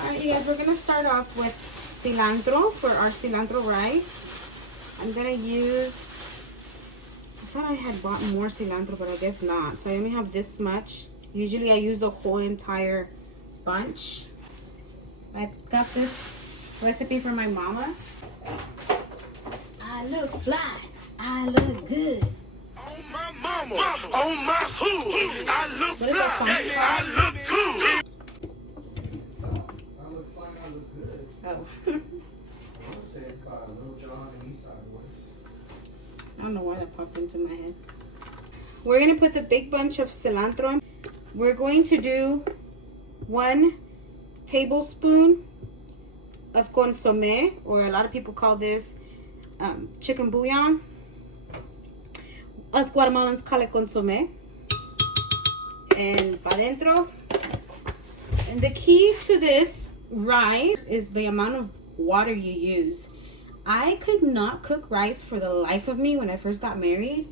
Alright, you guys, we're gonna start off with cilantro for our cilantro rice. I'm gonna use, I thought I had bought more cilantro, but I guess not. So I only have this much. Usually I use the whole entire bunch. I got this recipe from my mama. I look fly, I look good. On my mama, on my hood, I look fly, I look good. I look fine, I look good. Oh. I want to say it's by Lil Jon and Eastside Boys. I don't know why that popped into my head. We're going to put the big bunch of cilantro. We're going to do 1 tablespoon of consomme, or a lot of people call this chicken bouillon. Us Guatemalans call it consomme. And pa dentro. And the key to this rice is the amount of water you use. I could not cook rice for the life of me when I first got married.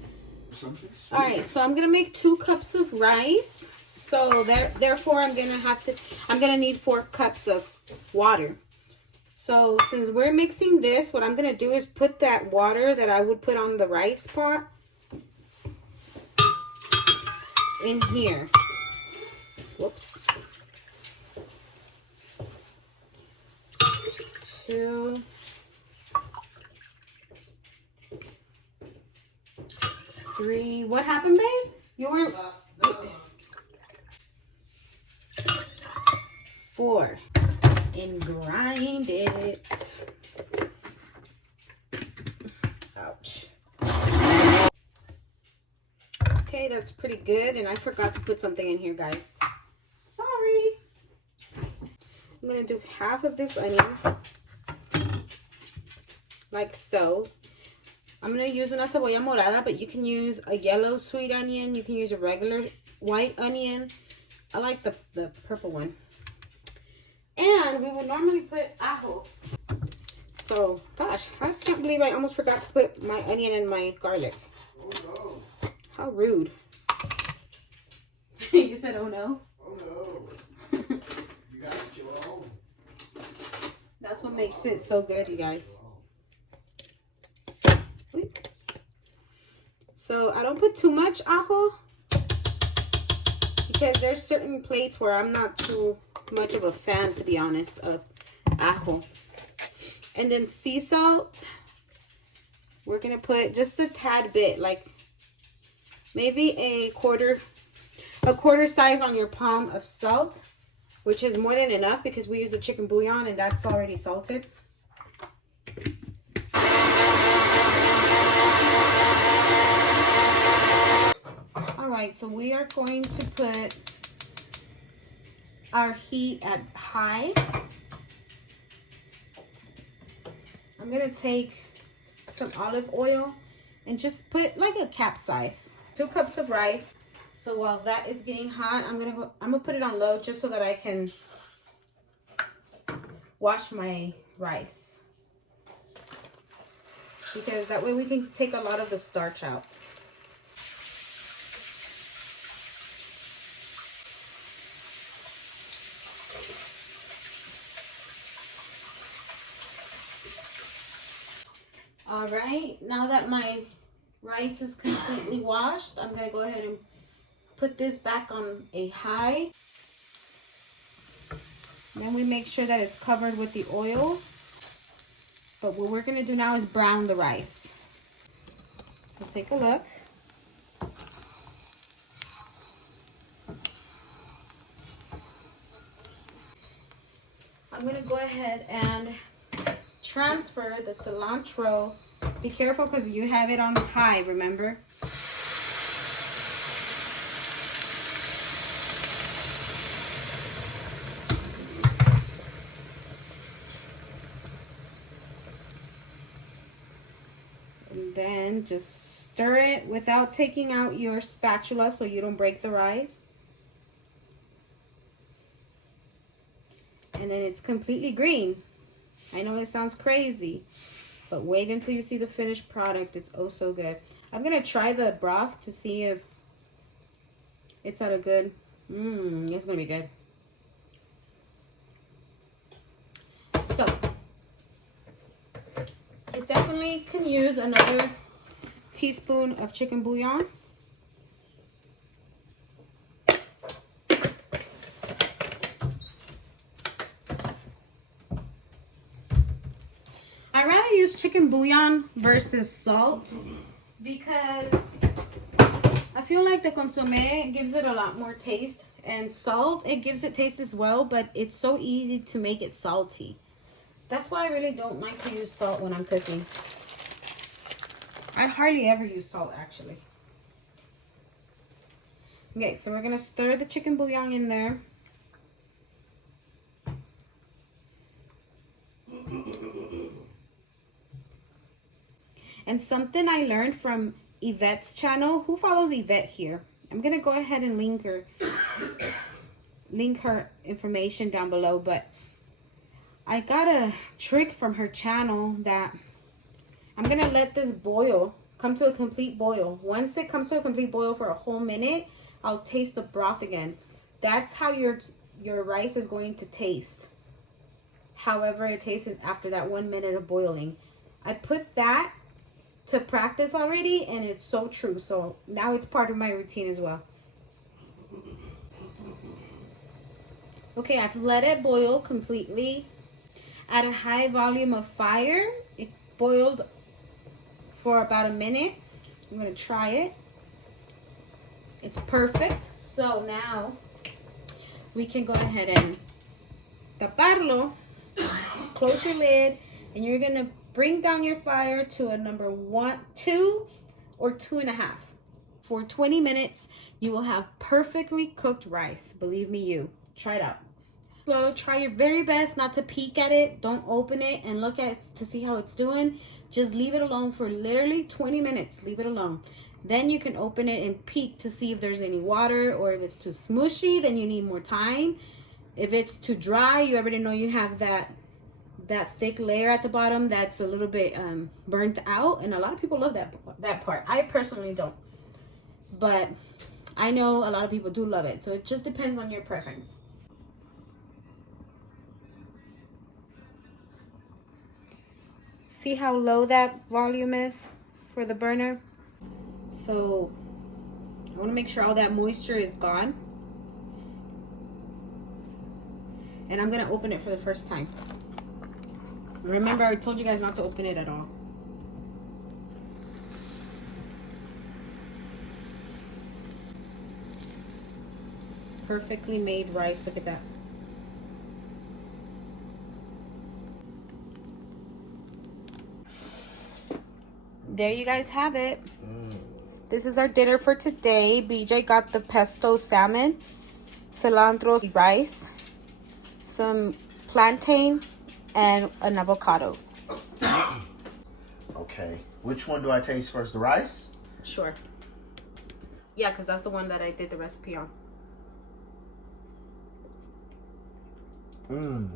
All right, so I'm gonna make 2 cups of rice. So therefore, I'm gonna need 4 cups of water. So since we're mixing this, what I'm gonna do is put that water that I would put on the rice pot in here. Whoops. 2, 3. What happened, babe? You were... 4. And grind it. Ouch. Okay, that's pretty good. And I forgot to put something in here, guys. Sorry. I'm going to do half of this onion. Like so. I'm going to use una cebolla morada, but you can use a yellow sweet onion. You can use a regular white onion. I like the purple one. And we would normally put ajo. So, gosh, I can't believe I almost forgot to put my onion and my garlic. Oh no. How rude. You said, oh no? Oh no. You got it your own. That's what makes it so good, you guys. So I don't put too much ajo because there's certain plates where I'm not too much of a fan, to be honest, of ajo. And then sea salt, we're gonna put just a tad bit, like maybe a quarter size on your palm of salt, which is more than enough because we use the chicken bouillon and that's already salted. Alright, so we are going to put our heat at high. I'm going to take some olive oil and just put like a capsize. 2 cups of rice. So while that is getting hot, I'm gonna put it on low just so that I can wash my rice. Because that way we can take a lot of the starch out. All right, now that my rice is completely washed, I'm gonna go ahead and put this back on a high. Then we make sure that it's covered with the oil. But what we're gonna do now is brown the rice. So take a look. I'm gonna go ahead and transfer the cilantro. Be careful because you have it on high, remember? And then just stir it without taking out your spatula so you don't break the rice. And then it's completely green. I know it sounds crazy, but wait until you see the finished product. It's oh so good. I'm going to try the broth to see if it's at a good, it's going to be good. So it definitely can use another teaspoon of chicken bouillon. I rather use chicken bouillon versus salt because I feel like the consommé gives it a lot more taste, and salt, it gives it taste as well, but it's so easy to make it salty. That's why I really don't like to use salt when I'm cooking. I hardly ever use salt, actually. Okay, so we're going to stir the chicken bouillon in there. And something I learned from Yvette's channel. Who follows Yvette here? I'm going to go ahead and link her information down below. But I got a trick from her channel that I'm going to let this boil, come to a complete boil. Once it comes to a complete boil for a whole minute, I'll taste the broth again. That's how your rice is going to taste. However it tasted after that 1 minute of boiling. I put that to practice already, and it's so true. So now it's part of my routine as well. Okay, I've let it boil completely at a high volume of fire. It boiled for about a minute. I'm going to try it. It's perfect. So now we can go ahead and taparlo, close your lid, and you're going to bring down your fire to a number 1, 2, or 2.5. For 20 minutes, you will have perfectly cooked rice. Believe me, you. Try it out. So try your very best not to peek at it. Don't open it and look at it to see how it's doing. Just leave it alone for literally 20 minutes. Leave it alone. Then you can open it and peek to see if there's any water, or if it's too smushy, then you need more time. If it's too dry, you already know you have that thick layer at the bottom that's a little bit burnt out, and a lot of people love that part. I personally don't, but I know a lot of people do love it, so it just depends on your preference. See how low that volume is for the burner? So I want to make sure all that moisture is gone, and I'm gonna open it for the first time. Remember, I told you guys not to open it at all. Perfectly made rice. Look at that. There you guys have it. This is our dinner for today. BJ got the pesto salmon, cilantro rice, some plantain, and an avocado. Okay. Which one do I taste first? The rice? Sure. Yeah, because that's the one that I did the recipe on. Oh,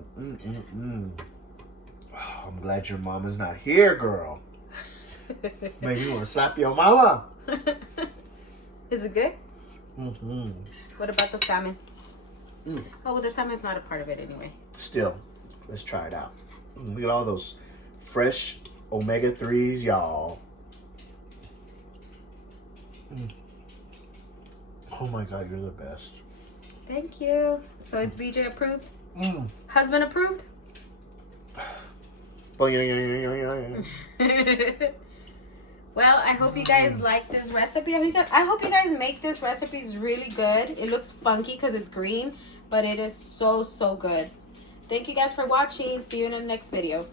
I'm glad your mama's not here, girl. Maybe you want to slap your mama. Is it good? Mm-hmm. What about the salmon? Oh, well, the salmon's not a part of it anyway. Still, let's try it out. Look at all those fresh omega-3s, y'all. Oh my God, you're the best. Thank you. So it's BJ approved? Husband approved? Well, I hope you guys like this recipe. I hope you guys make this recipe. It's really good. It looks funky because it's green, but it is so, so good. Thank you guys for watching. See you in the next video.